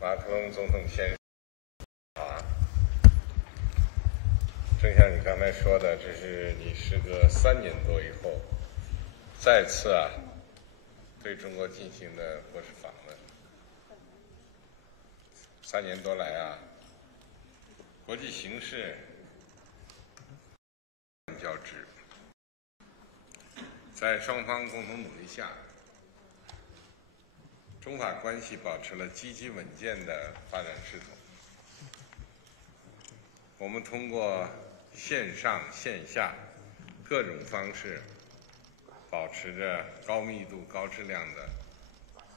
马克龙总统先生啊，正像你刚才说的，这是你时隔3年多以后，再次对中国进行的国事访问。3年多来国际形势交织，在双方共同努力下，中法关系保持了积极稳健的发展势头。我们通过线上线下各种方式，保持着高密度、高质量的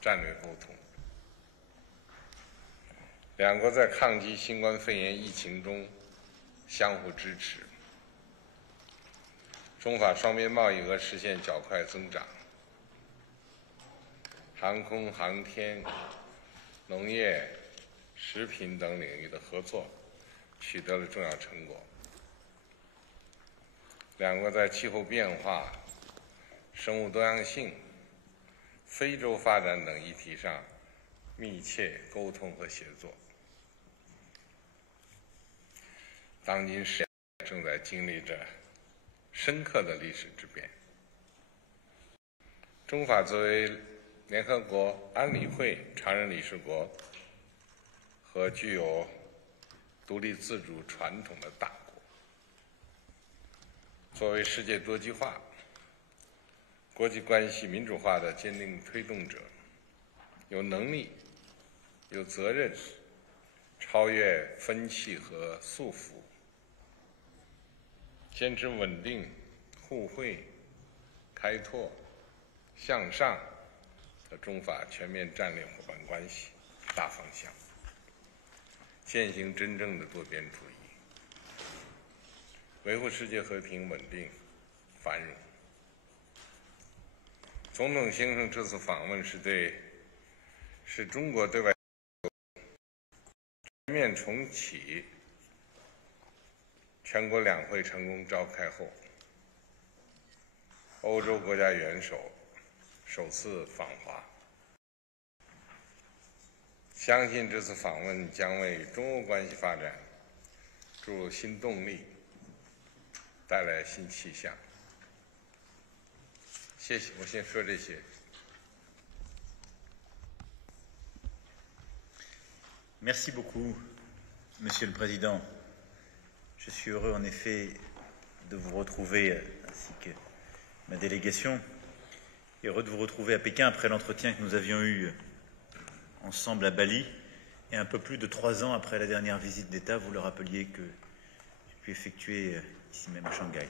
战略沟通。两国在抗击新冠肺炎疫情中相互支持，中法双边贸易额实现较快增长，航空航天、农业、食品等领域的合作取得了重要成果。两国在气候变化、生物多样性、非洲发展等议题上密切沟通和协作。当今世界正在经历着深刻的历史之变。中法作为联合国安理会常任理事国和具有独立自主传统的大国，作为世界多极化、国际关系民主化的坚定推动者，有能力、有责任超越分歧和束缚，坚持稳定、互惠、开拓、向上的中法全面战略伙伴关系大方向，践行真正的多边主义，维护世界和平、稳定、繁荣。总统先生这次访问是中国对外全面重启全国两会成功召开后，欧洲国家元首首次访华。相信这次访问将为中欧关系发展注入新动力，带来新气象。谢谢，我先说这些。Merci beaucoup, Monsieur le Président. Je suis heureux en effet de vous retrouver, ainsi que ma délégation, et heureux de vous retrouver à Pékin après l'entretien que nous avions eu ensemble à Bali, et un peu plus de 3 ans après la dernière visite d'État, vous le rappeliez, que j'ai pu effectuer ici même à Shanghai.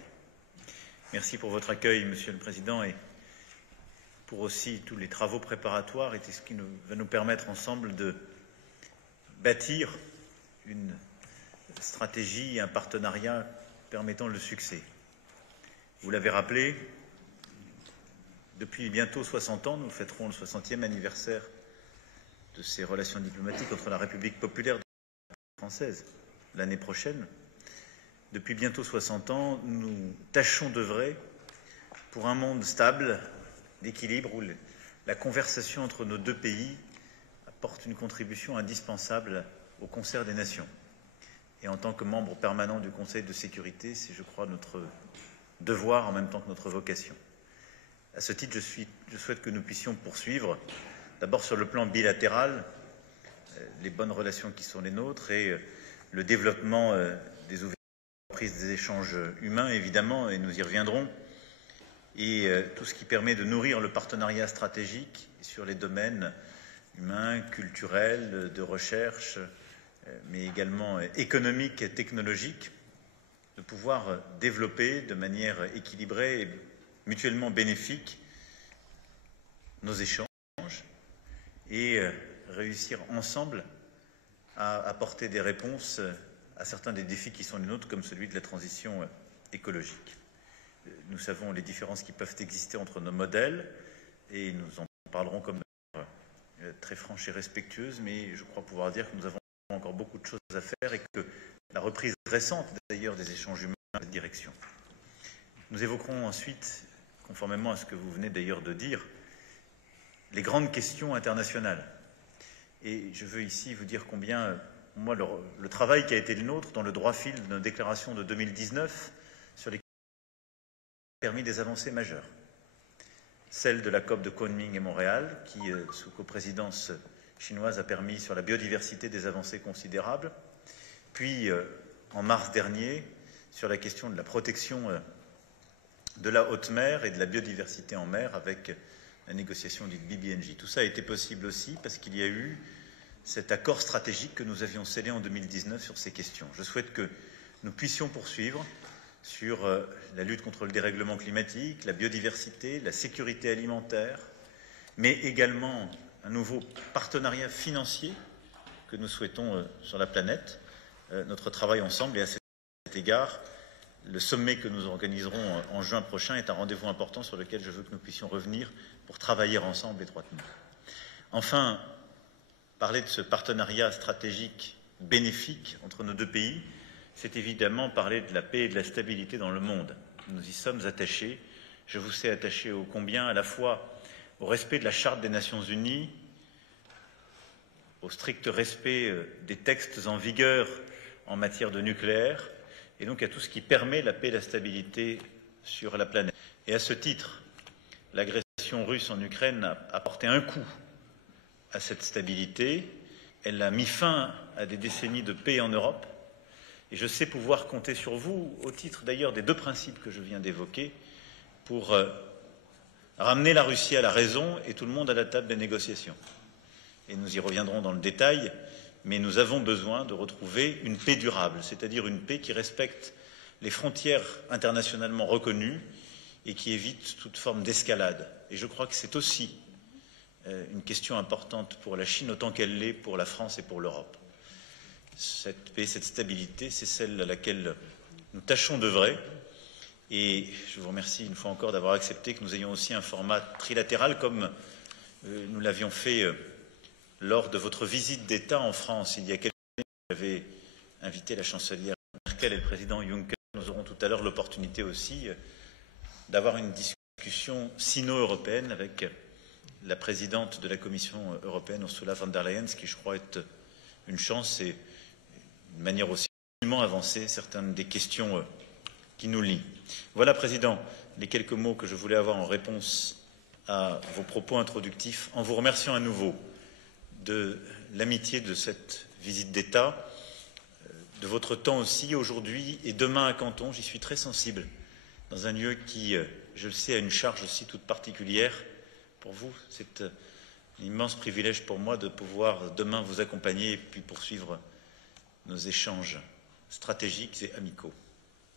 Merci pour votre accueil, Monsieur le Président, et pour aussi tous les travaux préparatoires, et ce qui va nous permettre ensemble de bâtir une stratégie, un partenariat permettant le succès. Vous l'avez rappelé, depuis bientôt 60 ans, nous fêterons le 60e anniversaire de ces relations diplomatiques entre la République populaire française l'année prochaine. Depuis bientôt 60 ans, nous tâchons d'œuvrer pour un monde stable, d'équilibre, où la conversation entre nos deux pays apporte une contribution indispensable au concert des nations. Et en tant que membre permanent du Conseil de sécurité, c'est, je crois, notre devoir en même temps que notre vocation. À ce titre, je souhaite que nous puissions poursuivre, d'abord sur le plan bilatéral, les bonnes relations qui sont les nôtres et le développement des ouvertures, des échanges humains, évidemment, et nous y reviendrons, et tout ce qui permet de nourrir le partenariat stratégique sur les domaines humains, culturels, de recherche, mais également économiques et technologiques, de pouvoir développer de manière équilibrée et mutuellement bénéfique nos échanges et réussir ensemble à apporter des réponses à certains des défis qui sont les nôtres, comme celui de la transition écologique. Nous savons les différences qui peuvent exister entre nos modèles et nous en parlerons comme très franche et respectueuse, mais je crois pouvoir dire que nous avons encore beaucoup de choses à faire et que la reprise récente d'ailleurs des échanges humains dans cette direction. Nous évoquerons ensuite, conformément à ce que vous venez d'ailleurs de dire, les grandes questions internationales Et je veux ici vous dire combien, moi, le travail qui a été le nôtre dans le droit fil de nos déclarations de 2019 sur lesquelles a permis des avancées majeures. Celle de la COP de Kunming et Montréal, qui, sous coprésidence chinoise, a permis sur la biodiversité des avancées considérables. Puis, en mars dernier, sur la question de la protection de la haute mer et de la biodiversité en mer avec la négociation dite BBNJ. Tout ça a été possible aussi parce qu'il y a eu cet accord stratégique que nous avions scellé en 2019 sur ces questions. Je souhaite que nous puissions poursuivre sur la lutte contre le dérèglement climatique, la biodiversité, la sécurité alimentaire, mais également un nouveau partenariat financier que nous souhaitons sur la planète, notre travail ensemble. Et à cet égard, le sommet que nous organiserons en juin prochain est un rendez-vous important sur lequel je veux que nous puissions revenir pour travailler ensemble étroitement. Enfin, parler de ce partenariat stratégique bénéfique entre nos deux pays, c'est évidemment parler de la paix et de la stabilité dans le monde. Nous y sommes attachés. Je vous sais attaché ô combien à la fois au respect de la Charte des Nations Unies, au strict respect des textes en vigueur en matière de nucléaire, et donc à tout ce qui permet la paix et la stabilité sur la planète. Et à ce titre, l'agression russe en Ukraine a porté un coup à cette stabilité. Elle a mis fin à des décennies de paix en Europe. Et je sais pouvoir compter sur vous, au titre d'ailleurs des deux principes que je viens d'évoquer, pour ramener la Russie à la raison et tout le monde à la table des négociations. Et nous y reviendrons dans le détail, mais nous avons besoin de retrouver une paix durable, c'est-à-dire une paix qui respecte les frontières internationalement reconnues et qui évite toute forme d'escalade. Et je crois que c'est aussi une question importante pour la Chine autant qu'elle l'est pour la France et pour l'Europe. Cette paix, cette stabilité, c'est celle à laquelle nous tâchons d'œuvrer. Et je vous remercie une fois encore d'avoir accepté que nous ayons aussi un format trilatéral comme nous l'avions fait lors de votre visite d'État en France il y a quelques années. Vous avez invité la chancelière Merkel et le président Juncker. Nous aurons tout à l'heure l'opportunité aussi d'avoir une discussion sino-européenne avec la présidente de la Commission européenne, Ursula von der Leyen, ce qui, je crois, est une chance et une manière aussi avancer certaines des questions qui nous lient. Voilà, Président, les quelques mots que je voulais avoir en réponse à vos propos introductifs, en vous remerciant à nouveau de l'amitié de cette visite d'État, de votre temps aussi aujourd'hui et demain à Canton. J'y suis très sensible, dans un lieu qui, je le sais, a une charge aussi toute particulière pour vous. C'est un immense privilège pour moi de pouvoir demain vous accompagner et puis poursuivre nos échanges stratégiques et amicaux.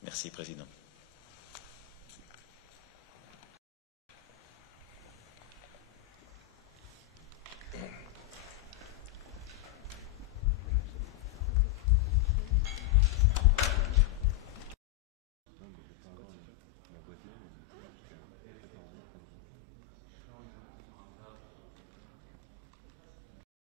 Merci, Président.